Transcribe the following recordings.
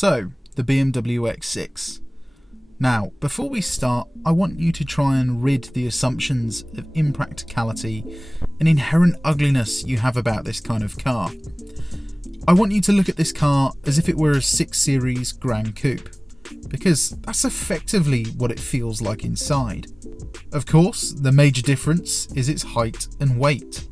So, the BMW X6. Now, before we start, I want you to try and rid the assumptions of impracticality and inherent ugliness you have about this kind of car. I want you to look at this car as if it were a 6 Series Grand Coupe, because that's effectively what it feels like inside. Of course, the major difference is its height and weight.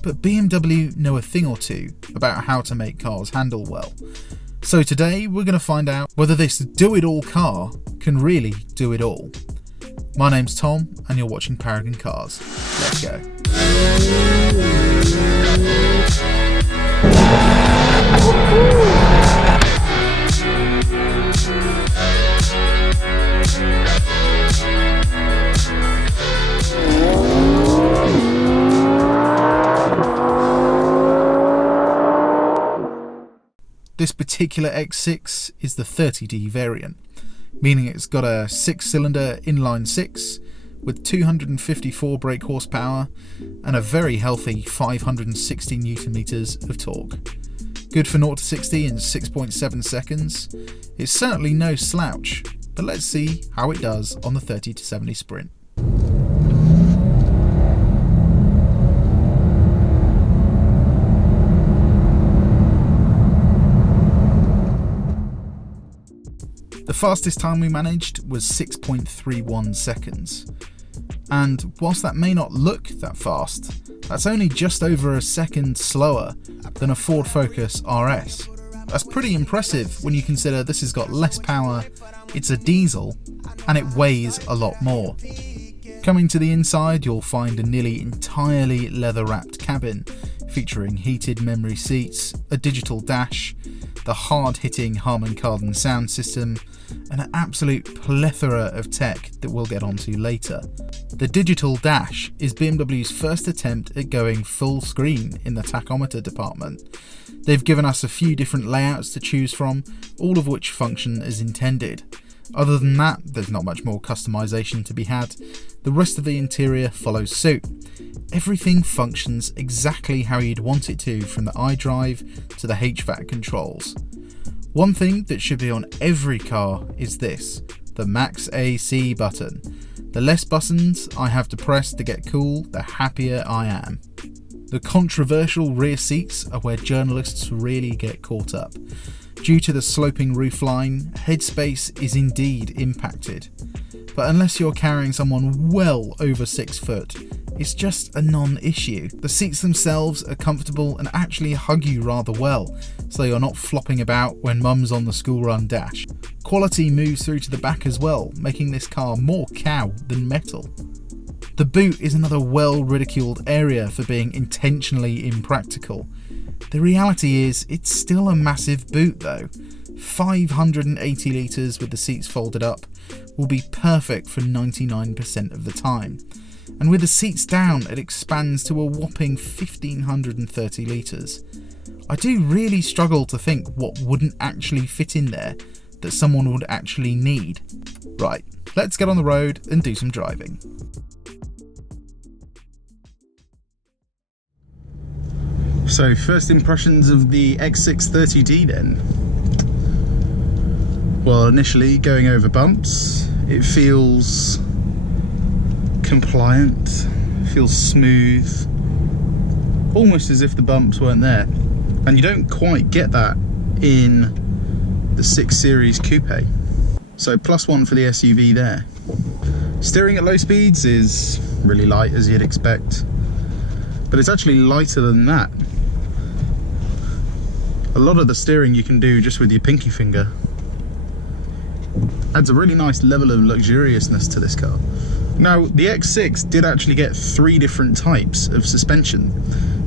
But BMW know a thing or two about how to make cars handle well. So today we're going to find out whether this do-it-all car can really do it all. My name's Tom and you're watching Paragon Cars. Let's go. This particular X6 is the 30D variant, meaning it's got a 6-cylinder inline 6 with 254 brake horsepower and a very healthy 560 Newton meters of torque. Good for 0 to 60 in 6.7 seconds. It's certainly no slouch, but let's see how it does on the 30 to 70 sprint. The fastest time we managed was 6.31 seconds. And whilst that may not look that fast, that's only just over a second slower than a Ford Focus RS. That's pretty impressive when you consider this has got less power, it's a diesel, and it weighs a lot more. Coming to the inside, you'll find a nearly entirely leather-wrapped cabin, featuring heated memory seats, a digital dash, the hard-hitting Harman Kardon sound system, and an absolute plethora of tech that we'll get onto later. The digital dash is BMW's first attempt at going full screen in the tachometer department. They've given us a few different layouts to choose from, all of which function as intended. Other than that, there's not much more customization to be had. The rest of the interior follows suit. Everything functions exactly how you'd want it to, from the iDrive to the HVAC controls. One thing that should be on every car is this, the Max AC button. The less buttons I have to press to get cool, the happier I am. The controversial rear seats are where journalists really get caught up. Due to the sloping roofline, headspace is indeed impacted. But unless you're carrying someone well over 6 foot, it's just a non-issue. The seats themselves are comfortable and actually hug you rather well, so you're not flopping about when mum's on the school run dash. Quality moves through to the back as well, making this car more cow than metal. The boot is another well-ridiculed area for being intentionally impractical. The reality is, it's still a massive boot though. 580 litres with the seats folded up will be perfect for 99% of the time. And with the seats down, it expands to a whopping 1530 litres. I do really struggle to think what wouldn't actually fit in there that someone would actually need. Right, let's get on the road and do some driving. So first impressions of the X630D then. Well, initially going over bumps, it feels compliant, feels smooth, almost as if the bumps weren't there. And you don't quite get that in the 6 Series Coupe. So +1 for the SUV there. Steering at low speeds is really light, as you'd expect, but it's actually lighter than that. A lot of the steering you can do just with your pinky finger. Adds a really nice level of luxuriousness to this car. Now, the X6 did actually get 3 different types of suspension.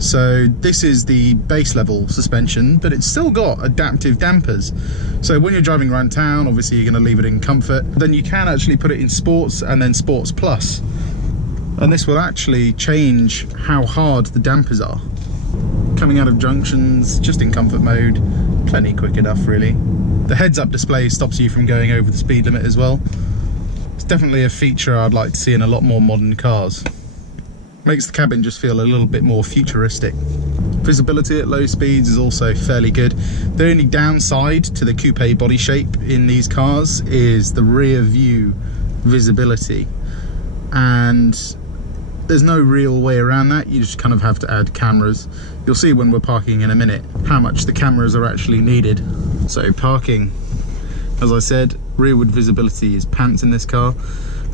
So this is the base level suspension, but it's still got adaptive dampers. So when you're driving around town, obviously you're going to leave it in comfort. Then you can actually put it in sports and then sports plus. And this will actually change how hard the dampers are. Coming out of junctions, just in comfort mode, plenty quick enough really. The heads-up display stops you from going over the speed limit as well. It's definitely a feature I'd like to see in a lot more modern cars. Makes the cabin just feel a little bit more futuristic. Visibility at low speeds is also fairly good. The only downside to the coupe body shape in these cars is the rear view visibility, and there's no real way around that. You just kind of have to add cameras. You'll see when we're parking in a minute how much the cameras are actually needed. So parking, as I said, rearward visibility is pants in this car,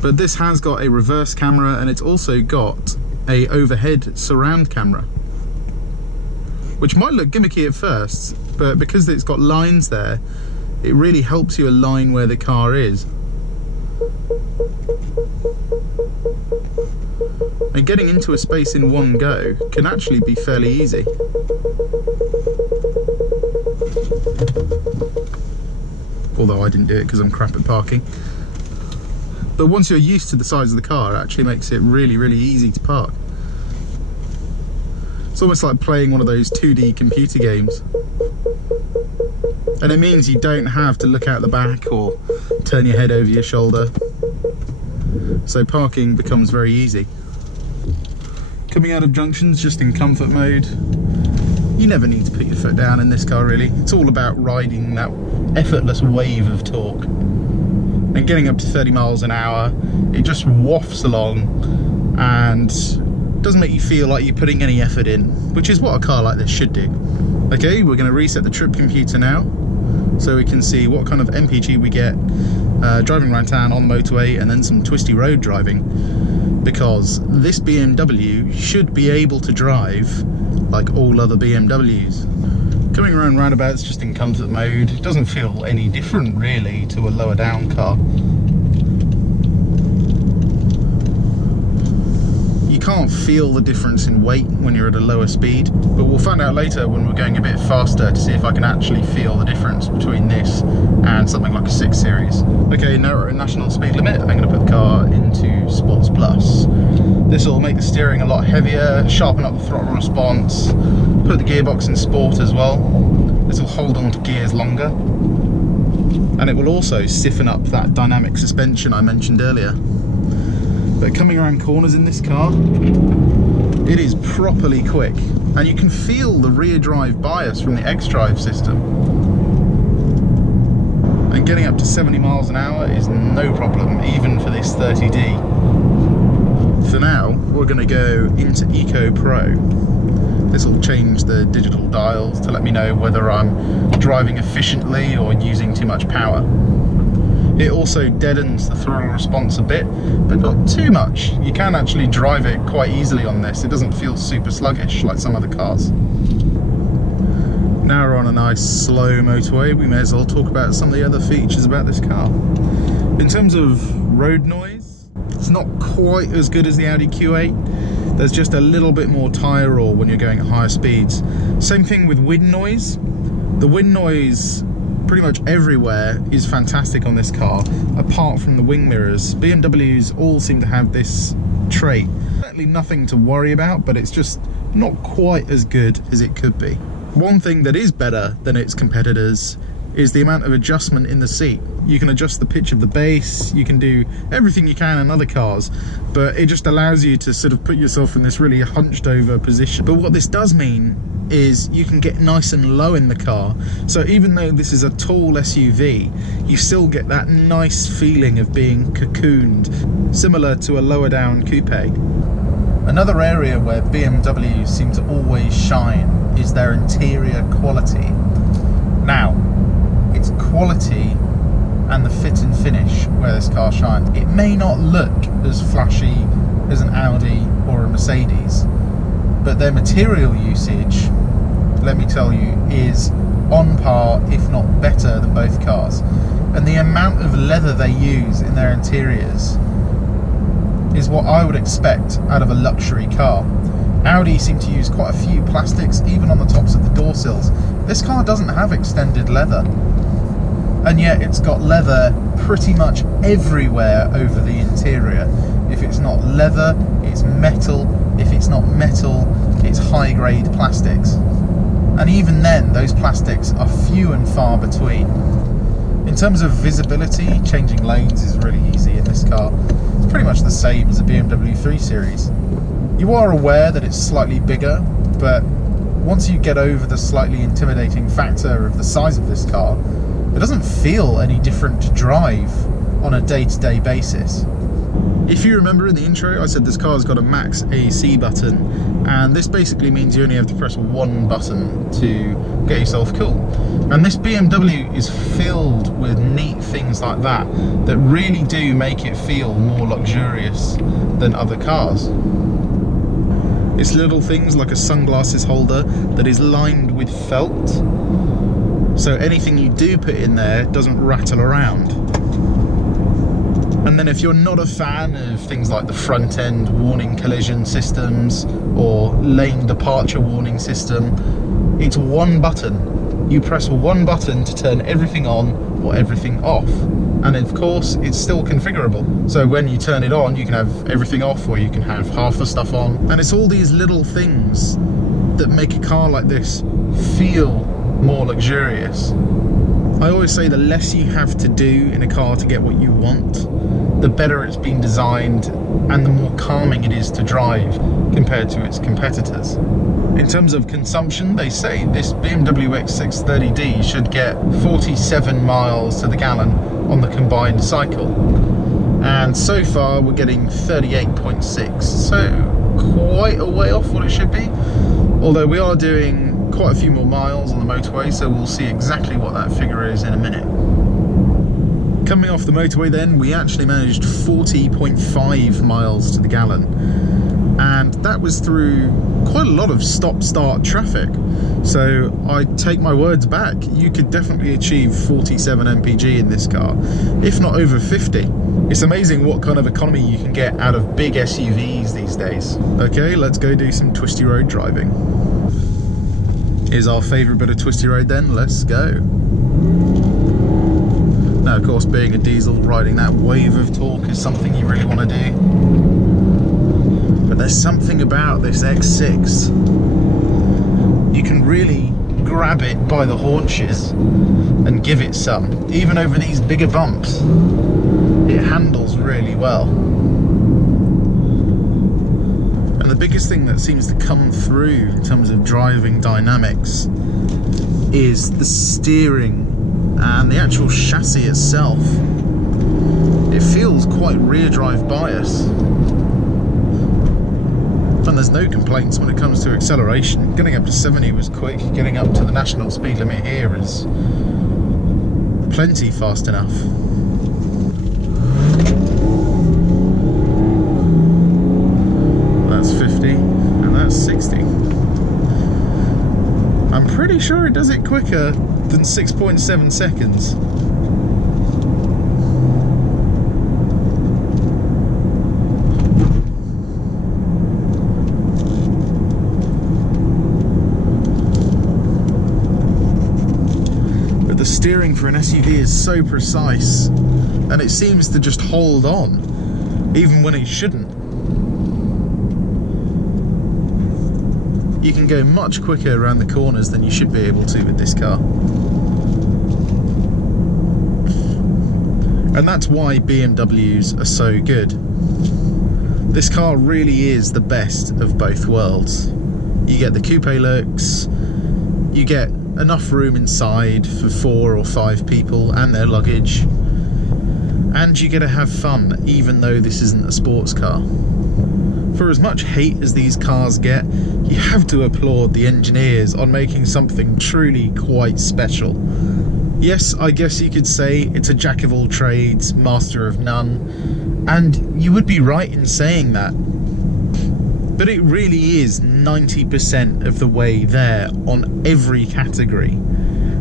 but this has got a reverse camera and it's also got a overhead surround camera, which might look gimmicky at first, but because it's got lines there, it really helps you align where the car is. And getting into a space in one go can actually be fairly easy. Although I didn't do it because I'm crap at parking. But once you're used to the size of the car, it actually makes it really, really easy to park. It's almost like playing one of those 2D computer games. And it means you don't have to look out the back or turn your head over your shoulder. So parking becomes very easy. Coming out of junctions just in comfort mode. You never need to put your foot down in this car really. It's all about riding that effortless wave of torque. And getting up to 30 miles an hour, it just wafts along and doesn't make you feel like you're putting any effort in, which is what a car like this should do. Okay, we're going to reset the trip computer now so we can see what kind of MPG we get driving around town on the motorway and then some twisty road driving, because this BMW should be able to drive like all other BMWs. Coming around roundabouts just in comfort mode, it doesn't feel any different really to a lower down car. You can't feel the difference in weight when you're at a lower speed, but we'll find out later when we're going a bit faster to see if I can actually feel the difference between this and something like a 6 Series. Okay, narrow national speed limit. I'm going to put the car into Sports Plus. This will make the steering a lot heavier, sharpen up the throttle response, put the gearbox in Sport as well. This will hold on to gears longer, and it will also stiffen up that dynamic suspension I mentioned earlier. But coming around corners in this car, it is properly quick, and you can feel the rear drive bias from the X-Drive system. And getting up to 70 miles an hour is no problem, even for this 30D. For now, we're going to go into Eco Pro. This will change the digital dials to let me know whether I'm driving efficiently or using too much power. It also deadens the throttle response a bit, but not too much. You can actually drive it quite easily on this. It doesn't feel super sluggish like some other cars. Now we're on a nice slow motorway, we may as well talk about some of the other features about this car. In terms of road noise, it's not quite as good as the Audi Q8. There's just a little bit more tyre roar when you're going at higher speeds. Same thing with wind noise. The wind noise pretty much everywhere is fantastic on this car, apart from the wing mirrors. BMWs all seem to have this trait. Certainly nothing to worry about, but it's just not quite as good as it could be. One thing that is better than its competitors is the amount of adjustment in the seat. You can adjust the pitch of the bass, you can do everything you can in other cars, but it just allows you to sort of put yourself in this really hunched over position. But what this does mean is you can get nice and low in the car, so even though this is a tall SUV, you still get that nice feeling of being cocooned, similar to a lower down coupe. Another area where BMW seem to always shine is their interior quality. Now, it's quality and the fit and finish where this car shines. It may not look as flashy as an Audi or a Mercedes, but their material usage, let me tell you, is on par, if not better, than both cars. And the amount of leather they use in their interiors is what I would expect out of a luxury car. Audi seem to use quite a few plastics, even on the tops of the door sills. This car doesn't have extended leather, and yet it's got leather pretty much everywhere over the interior. If it's not leather, it's metal. If it's not metal, it's high-grade plastics. And even then, those plastics are few and far between. In terms of visibility, changing lanes is really easy in this car. It's pretty much the same as a BMW 3 Series. You are aware that it's slightly bigger, but once you get over the slightly intimidating factor of the size of this car, it doesn't feel any different to drive on a day-to-day basis. If you remember in the intro, I said this car's got a max AC button, and this basically means you only have to press one button to get yourself cool. And this BMW is filled with neat things like that that really do make it feel more luxurious than other cars. It's little things like a sunglasses holder that is lined with felt, so anything you do put in there doesn't rattle around. And then if you're not a fan of things like the front end warning collision systems or lane departure warning system, it's one button. You press one button to turn everything on or everything off. And of course, it's still configurable. So when you turn it on, you can have everything off, or you can have half the stuff on. And it's all these little things that make a car like this feel more luxurious. I always say the less you have to do in a car to get what you want, the better it's been designed and the more calming it is to drive compared to its competitors. In terms of consumption, they say this BMW X630D should get 47 miles to the gallon on the combined cycle. And so far we're getting 38.6, so quite a way off what it should be. Although we are doing quite a few more miles on the motorway, so we'll see exactly what that figure is in a minute. Coming off the motorway then, we actually managed 40.5 miles to the gallon, and that was through quite a lot of stop-start traffic. So I take my words back, you could definitely achieve 47 mpg in this car, if not over 50. It's amazing what kind of economy you can get out of big SUVs these days. Okay, let's go do some twisty road driving. Here's our favourite bit of twisty road then, let's go. Now of course, being a diesel, riding that wave of torque is something you really want to do. But there's something about this X6, you can really grab it by the haunches and give it some. Even over these bigger bumps, it handles really well. And the biggest thing that seems to come through in terms of driving dynamics is the steering and the actual chassis itself. It feels quite rear drive bias, and there's no complaints when it comes to acceleration. Getting up to 70 was quick, getting up to the national speed limit here is plenty fast enough. That's 50 and that's 60. I'm pretty sure it does it quicker than 6.7 seconds. But the steering for an SUV is so precise, and it seems to just hold on, even when it shouldn't. You can go much quicker around the corners than you should be able to with this car. And that's why BMWs are so good. This car really is the best of both worlds. You get the coupe looks, you get enough room inside for 4 or 5 people and their luggage, and you get to have fun even though this isn't a sports car. For as much hate as these cars get, you have to applaud the engineers on making something truly quite special. Yes, I guess you could say it's a jack of all trades, master of none, and you would be right in saying that. But it really is 90% of the way there on every category.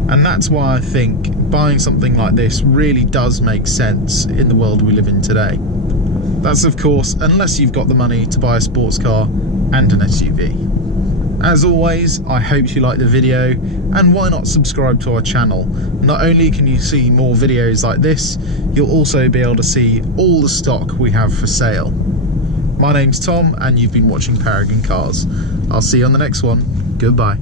And that's why I think buying something like this really does make sense in the world we live in today. That's of course, unless you've got the money to buy a sports car and an SUV. As always, I hope you liked the video, and why not subscribe to our channel? Not only can you see more videos like this, you'll also be able to see all the stock we have for sale. My name's Tom, and you've been watching Paragon Cars. I'll see you on the next one. Goodbye.